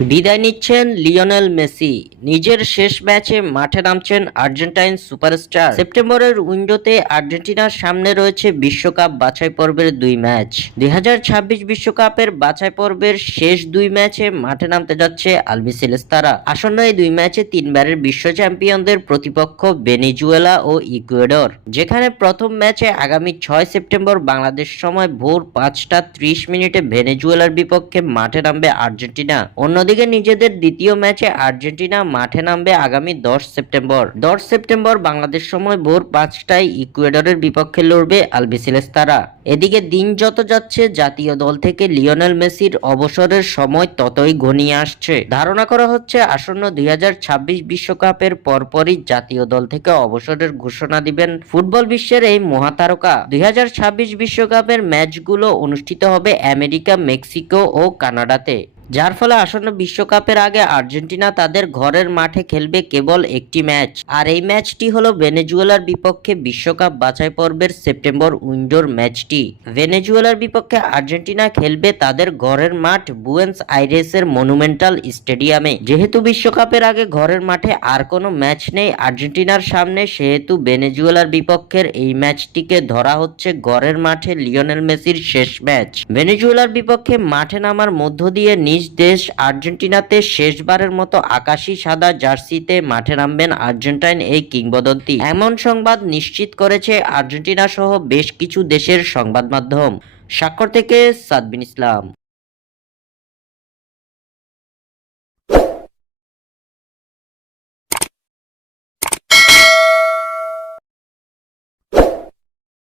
বিদায় নিচ্ছেন Lionel Messi. নিজের শেষ ম্যাচে মাঠে নামছেন আর্জেন্টাইন সুপারস্টার। সেপ্টেম্বরের উইন্ডোতে আর্জেন্টিনার সামনে রয়েছে বিশ্বকাপ বাছাই পর্বের দুই ম্যাচ। 2026 বিশ্বকাপের বাছাই পর্বের শেষ দুই ম্যাচে মাঠে নামতে যাচ্ছে আলবিসেলেস্তারা। আসন্ন এই দুই ম্যাচে তিনবারের বিশ্ব চ্যাম্পিয়নদের প্রতিপক্ষ ভেনেজুয়েলা ও ইকুয়েডর। যেখানে প্রথম ম্যাচে আগামী 6 সেপ্টেম্বর বাংলাদেশ সময় ভোর 5টা 30 মিনিটে ভেনেজুয়েলার বিপক্ষে মাঠে নামবে আর্জেন্টিনা। অন্যদিকে নিজেদের দ্বিতীয় ম্যাচে আর্জেন্টিনা মাঠে নামবে আগামী 10 সেপ্টেম্বর। 10 সেপ্টেম্বর বাংলাদেশ সময় ভোর 5টায় ইকুয়েডরের বিপক্ষে লড়বে আলবিসেলেস্তারা। এদিকে দিন যত যাচ্ছে জাতীয় দল থেকে লিওনেল মেসির অবসরের সময় ততই ঘনিয়ে আসছে। ধারণা করা হচ্ছে আসন্ন 2026 বিশ্বকাপের পরপরই জাতীয় দল থেকে অবসরের ঘোষণা দিবেন ফুটবল বিশ্বের এই মহাতারকা। 2026 বিশ্বকাপের ম্যাচগুলো অনুষ্ঠিত হবে আমেরিকা, মেক্সিকো ও কানাডাতে, যার ফলে আসন্ন বিশ্বকাপের আগে আর্জেন্টিনা তাদের ঘরের মাঠে খেলবে কেবল একটি ম্যাচ। আর এই ম্যাচটি হলো ভেনেজুয়েলার বিপক্ষে বিশ্বকাপ বাছাই পর্বের সেপ্টেম্বর উইন্ডোর ম্যাচটি। ভেনেজুয়েলার বিপক্ষে আর্জেন্টিনা খেলবে তাদের ঘরের মাঠ বুয়েন্স আইরেসের মনুমেন্টাল স্টেডিয়ামে। যেহেতু বিশ্বকাপের আগে ঘরের মাঠে আর কোনো ম্যাচ নেই আর্জেন্টিনার সামনে, সেহেতু ভেনেজুয়েলার বিপক্ষের এই ম্যাচটিকে ধরা হচ্ছে ঘরের মাঠে লিওনেল মেসির শেষ ম্যাচ। ভেনেজুয়েলার বিপক্ষে মাঠে নামার মধ্য দিয়ে নিজ দেশ আর্জেন্টিনাতে শেষবারের মতো আকাশি সাদা জার্সিতে মাঠে নামবেন আর্জেন্টাইন এই কিংবদন্তি। এমন সংবাদ নিশ্চিত করেছে আর্জেন্টিনা সহ বেশ কিছু দেশের সংবাদ মাধ্যম। স্বাক্ষর থেকে সাদবিন ইসলাম।